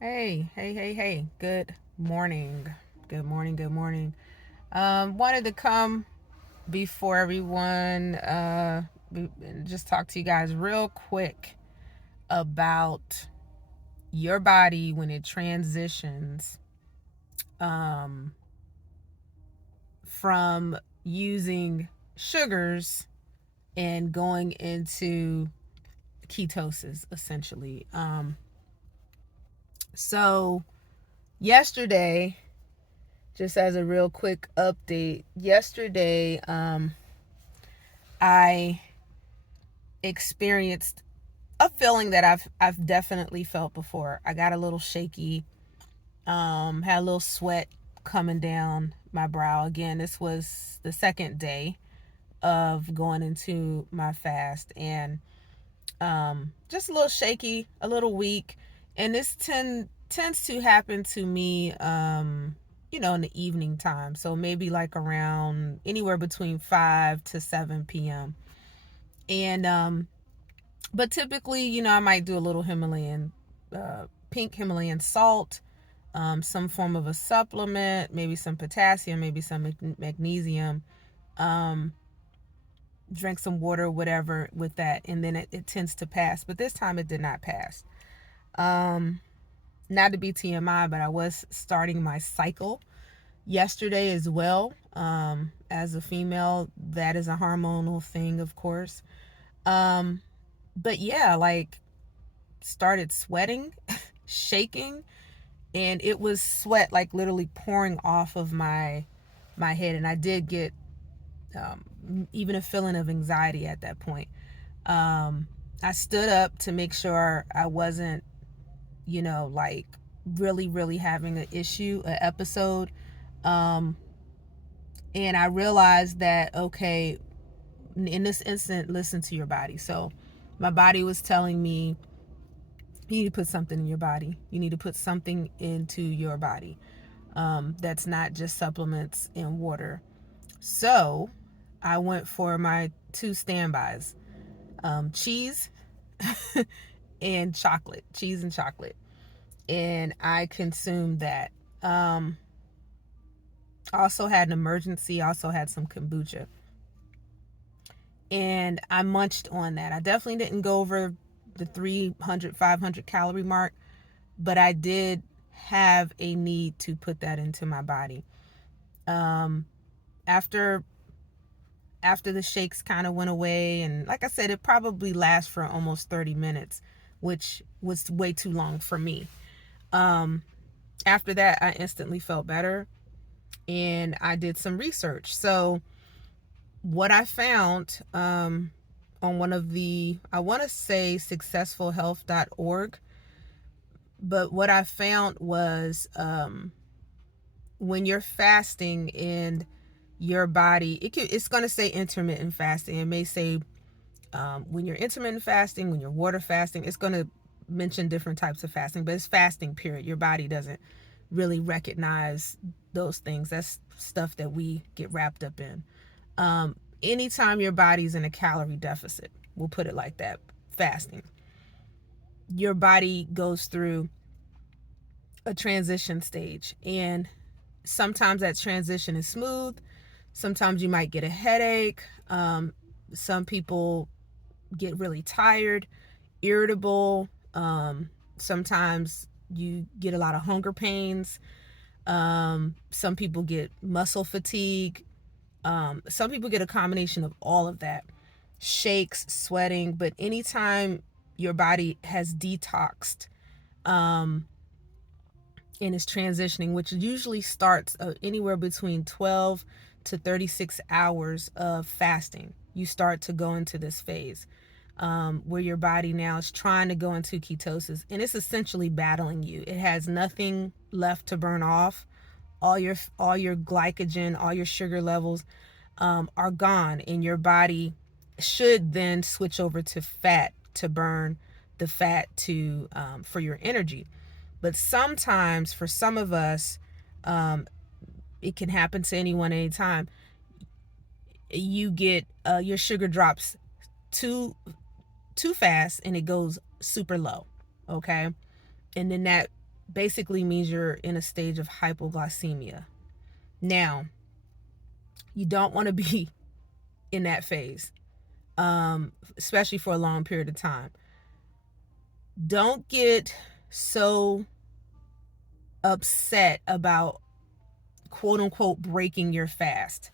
Hey. Good morning. Good morning. Wanted to come before everyone, and just talk to you guys real quick about your body when it transitions um, from using sugars and going into ketosis, essentially. So, yesterday, just as a real quick update, yesterday, I experienced a feeling that I've definitely felt before. I got a little shaky, had a little sweat coming down my brow. Again, this was the second day of going into my fast, and just a little shaky, a little weak. And this tends to happen to me, in the evening time. So maybe like around anywhere between 5 to 7 p.m. And but typically, I might do a little pink Himalayan salt, some form of a supplement, maybe some potassium, maybe some magnesium, um, drink some water, whatever with that, and then it tends to pass. But this time it did not pass. Um, Not to be TMI, but I was starting my cycle yesterday as well. As a female, that is a hormonal thing, of course. Um, but yeah, like started sweating, shaking, and it was sweat like literally pouring off of my head, and I did get even a feeling of anxiety at that point. I stood up to make sure I wasn't, like really having an episode. Um, and I realized that, okay, in this instant, listen to your body. So my body was telling me, you need to put something in your body. You need to put something into your body, that's not just supplements and water. So I went for my two standbys, cheese and chocolate. Cheese and chocolate. And I consumed that. Um, also had an emergency, also had some kombucha. And I munched on that. I definitely didn't go over the 300, 500 calorie mark, but I did have a need to put that into my body. Um, after after the shakes kind of went away, and like I said, it probably lasts for almost 30 minutes, which was way too long for me. Um, After that, I instantly felt better, and I did some research. So what I found, on one of the, I want to say successfulhealth.org, but what I found was, when you're fasting and your body, it's going to say intermittent fasting. It may say, when you're intermittent fasting, when you're water fasting, it's going to mention different types of fasting, but it's fasting, period. Your body doesn't really recognize those things. That's stuff that we get wrapped up in. Anytime your body's in a calorie deficit, we'll put it like that, fasting, your body goes through a transition stage. And sometimes that transition is smooth. Sometimes you might get a headache. Some people get really tired, irritable. Sometimes you get a lot of hunger pains. Some people get muscle fatigue. Some people get a combination of all of that, shakes, sweating. But anytime your body has detoxed, um, and is transitioning, which usually starts anywhere between 12 to 36 hours of fasting, you start to go into this phase, where your body now is trying to go into ketosis, and it's essentially battling you. It has nothing left to burn off. All your glycogen, all your sugar levels, are gone, and your body should then switch over to fat to burn the fat to, for your energy. But sometimes, for some of us, um, it can happen to anyone anytime. You get, your sugar drops too too fast, and it goes super low. Okay, and then that basically means you're in a stage of hypoglycemia. Now, you don't want to be in that phase, especially for a long period of time. Don't get so upset about quote unquote breaking your fast.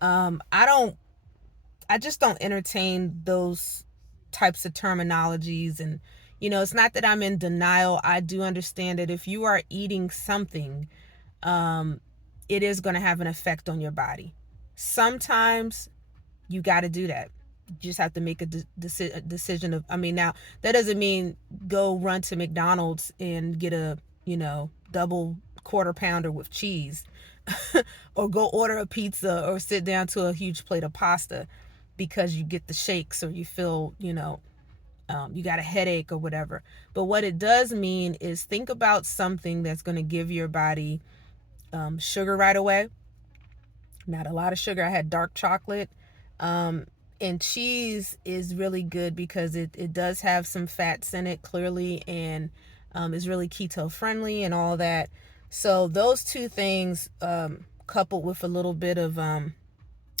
I just don't entertain those types of terminologies. And, it's not that I'm in denial. I do understand that if you are eating something, um, it is going to have an effect on your body. Sometimes you got to do that. You just have to make a decision of, I mean, now that doesn't mean go run to McDonald's and get a, double quarter pounder with cheese or go order a pizza or sit down to a huge plate of pasta because you get the shakes or you feel, you got a headache or whatever. But what it does mean is think about something that's going to give your body sugar right away. Not a lot of sugar. I had dark chocolate. Um, and cheese is really good because it does have some fats in it, clearly, and is really keto friendly and all that. So those two things, coupled with a little bit of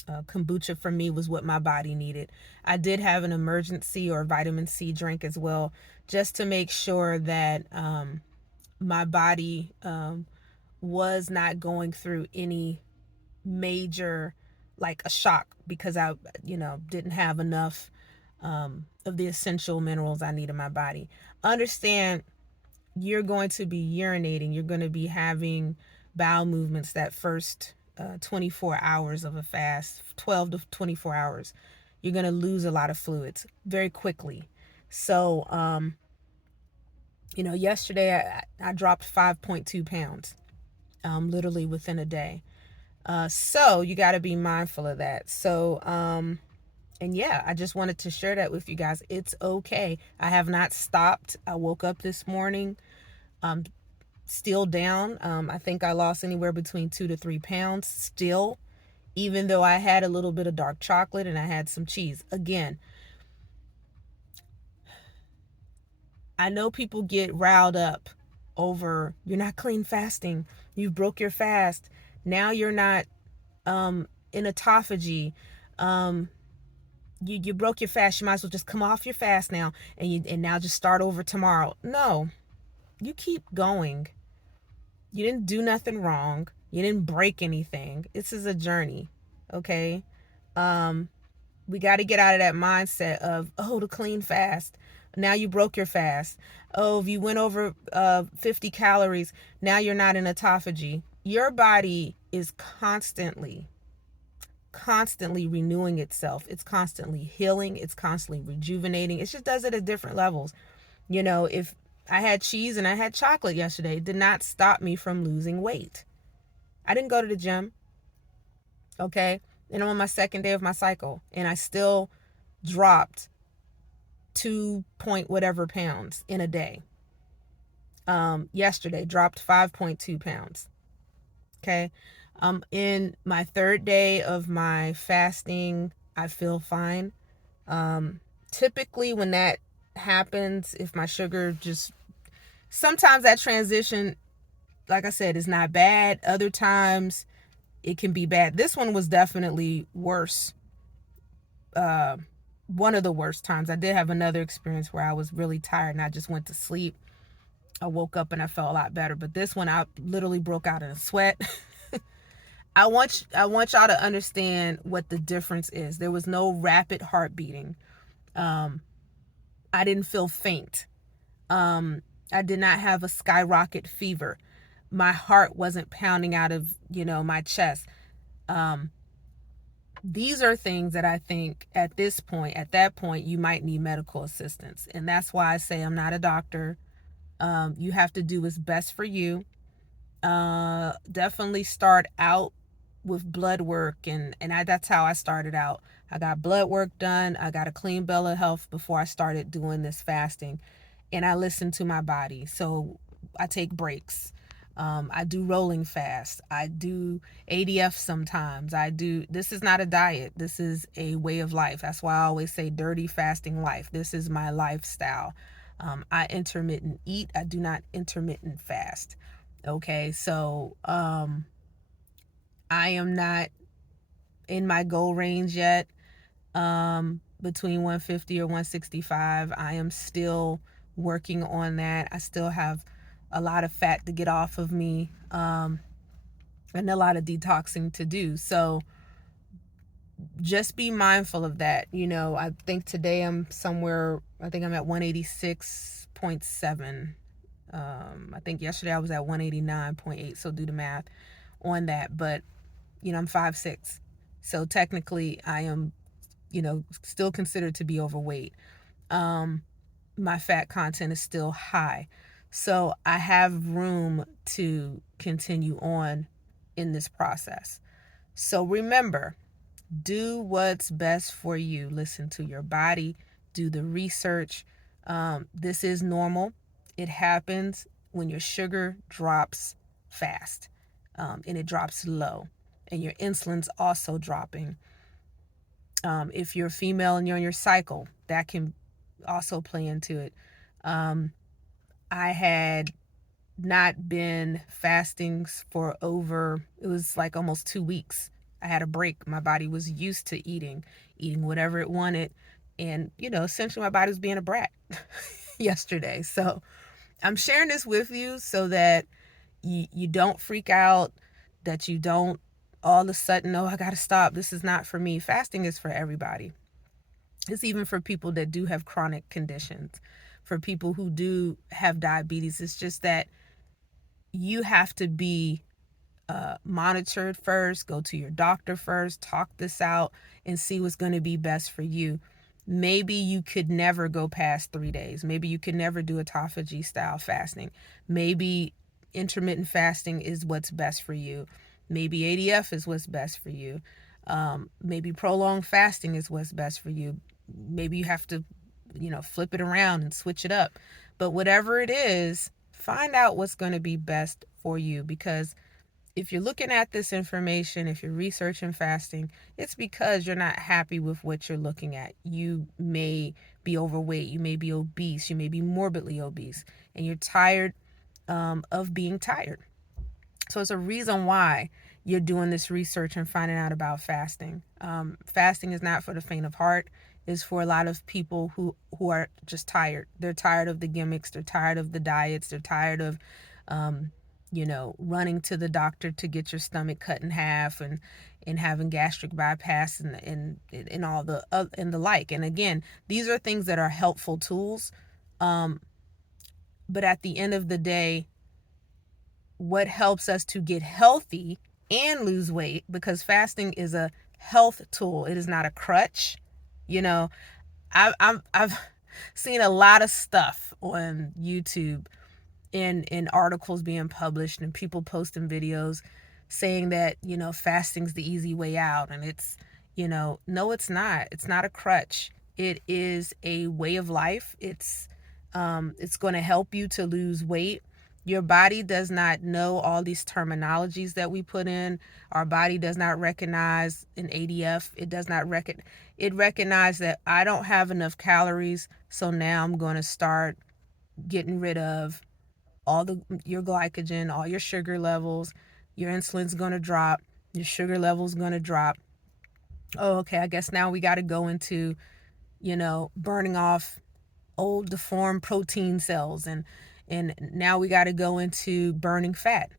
kombucha for me, was what my body needed. I did have an emergency or vitamin C drink as well, just to make sure that my body was not going through any major, like a shock, because I didn't have enough of the essential minerals I need in my body. Understand, you're going to be urinating, you're going to be having bowel movements that first 24 hours of a fast, 12 to 24 hours. You're going to lose a lot of fluids very quickly. So yesterday I dropped 5.2 pounds, literally within a day. So you got to be mindful of that. So, and yeah, I just wanted to share that with you guys. It's okay. I have not stopped. I woke up this morning, still down. I think I lost anywhere between 2 to 3 pounds still, even though I had a little bit of dark chocolate and I had some cheese. Again, I know people get riled up over, you're not clean fasting. You broke your fast. Now you're not in autophagy. You broke your fast. You might as well just come off your fast now and now just start over tomorrow. No, you keep going. You didn't do nothing wrong. You didn't break anything. This is a journey, okay? We got to get out of that mindset of, oh, the clean fast. Now you broke your fast. Oh, if you went over 50 calories, now you're not in autophagy. Your body is constantly renewing itself. It's constantly healing. It's constantly rejuvenating. It just does it at different levels. If I had cheese and I had chocolate yesterday, it did not stop me from losing weight. I didn't go to the gym, okay? And I'm on my second day of my cycle, and I still dropped 2 point whatever pounds in a day. Yesterday, dropped 5.2 pounds, okay? In my third day of my fasting, I feel fine. Typically, when that happens, if my sugar just, sometimes that transition, like I said, is not bad. Other times it can be bad. This one was definitely worse. One of the worst times. I did have another experience where I was really tired and I just went to sleep. I woke up and I felt a lot better. But this one, I literally broke out in a sweat. I want y'all to understand what the difference is. There was no rapid heart beating. I didn't feel faint. I did not have a skyrocket fever. My heart wasn't pounding out of, my chest. These are things that I think at that point, you might need medical assistance. And that's why I say I'm not a doctor. You have to do what's best for you. Definitely start out with blood work, and that's how I started out. I got blood work done. I got a clean bill of health before I started doing this fasting, and I listened to my body. So I take breaks. I do rolling fast. I do ADF sometimes. This is not a diet. This is a way of life. That's why I always say dirty fasting life. This is my lifestyle. I intermittent eat. I do not intermittent fast. Okay, so I am not in my goal range yet. Between 150 or 165. I am still working on that. I still have a lot of fat to get off of me, and a lot of detoxing to do. So just be mindful of that. I think today I think I'm at 186.7. I think yesterday I was at 189.8. So do the math on that. But, I'm 5'6". So technically I am, still considered to be overweight. My fat content is still high. So I have room to continue on in this process. So remember, do what's best for you. Listen to your body, do the research. This is normal. It happens when your sugar drops fast, and it drops low, and your insulin's also dropping. If you're female and you're on your cycle, that can also play into it. I had not been fasting for it was like almost 2 weeks. I had a break. My body was used to eating whatever it wanted. And, essentially my body was being a brat yesterday. So I'm sharing this with you so that you don't freak out, that you don't all of a sudden, oh, I got to stop. This is not for me. Fasting is for everybody. It's even for people that do have chronic conditions, for people who do have diabetes. It's just that you have to be monitored first, go to your doctor first, talk this out, and see what's going to be best for you. Maybe you could never go past 3 days. Maybe you could never do autophagy style fasting. Maybe intermittent fasting is what's best for you. Maybe ADF is what's best for you. Maybe prolonged fasting is what's best for you. Maybe you have to, flip it around and switch it up. But whatever it is, find out what's going to be best for you, because if you're looking at this information, if you're researching fasting, it's because you're not happy with what you're looking at. You may be overweight, you may be obese, you may be morbidly obese, and you're tired of being tired. So it's a reason why you're doing this research and finding out about fasting. Fasting is not for the faint of heart. It's for a lot of people who are just tired. They're tired of the gimmicks. They're tired of the diets. They're tired of, running to the doctor to get your stomach cut in half and having gastric bypass and all the and the like. And again, these are things that are helpful tools. But at the end of the day, what helps us to get healthy and lose weight, because fasting is a health tool. It is not a crutch. I've seen a lot of stuff on YouTube in articles being published and people posting videos saying that, fasting's the easy way out. And it's, no, it's not. It's not a crutch. It is a way of life. It's going to help you to lose weight. Your body does not know all these terminologies that we put in. Our body does not recognize an ADF. It does not it recognizes that I don't have enough calories, so now I'm going to start getting rid of your glycogen, all your sugar levels. Your insulin's going to drop. Your sugar level's going to drop. Oh, okay, I guess now we got to go into, burning off old deformed protein cells, and now we got to go into burning fat,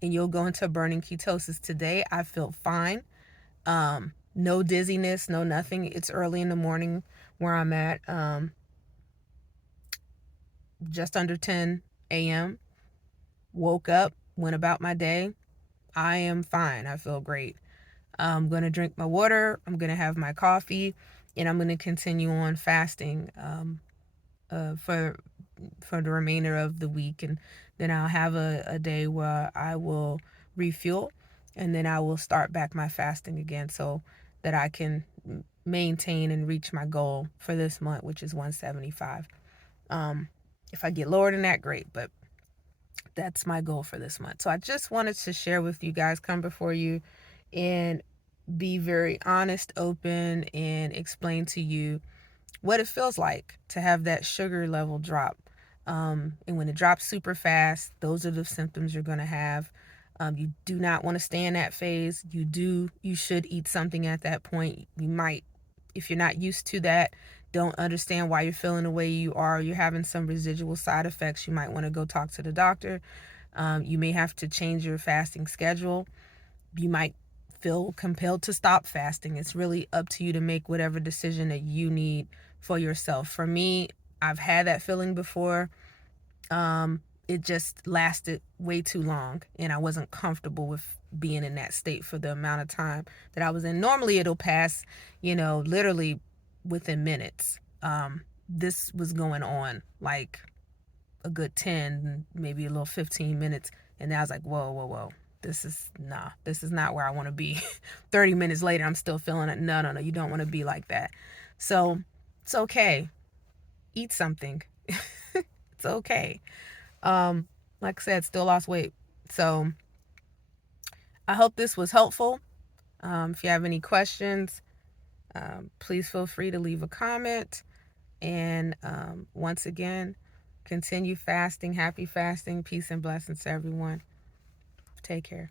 and you'll go into burning ketosis. Today I feel fine. No dizziness, no nothing. It's early in the morning where I'm at, just under 10 a.m. Woke up, went about my day. I am fine. I feel great. I'm going to drink my water. I'm going to have my coffee, and I'm going to continue on fasting for the remainder of the week. And then I'll have a day where I will refuel, and then I will start back my fasting again so that I can maintain and reach my goal for this month, which is 175. If I get lower than that, great, but that's my goal for this month. So I just wanted to share with you guys, come before you and be very honest, open, and explain to you what it feels like to have that sugar level drop. And when it drops super fast, those are the symptoms you're going to have. You do not want to stay in that phase. You should eat something at that point. You might, if you're not used to that, don't understand why you're feeling the way you are, you're having some residual side effects, you might want to go talk to the doctor. You may have to change your fasting schedule. You might feel compelled to stop fasting. It's really up to you to make whatever decision that you need for yourself. For me, I've had that feeling before. It just lasted way too long, and I wasn't comfortable with being in that state for the amount of time that I was in. Normally, it'll pass, literally within minutes. This was going on like a good 10, maybe a little 15 minutes. And I was like, whoa, whoa, whoa. This is not where I want to be. 30 minutes later, I'm still feeling it. No, no, no. You don't want to be like that. So it's okay. Eat something. It's okay. Like I said, still lost weight. So I hope this was helpful. If you have any questions, please feel free to leave a comment. And once again, continue fasting. Happy fasting. Peace and blessings to everyone. Take care.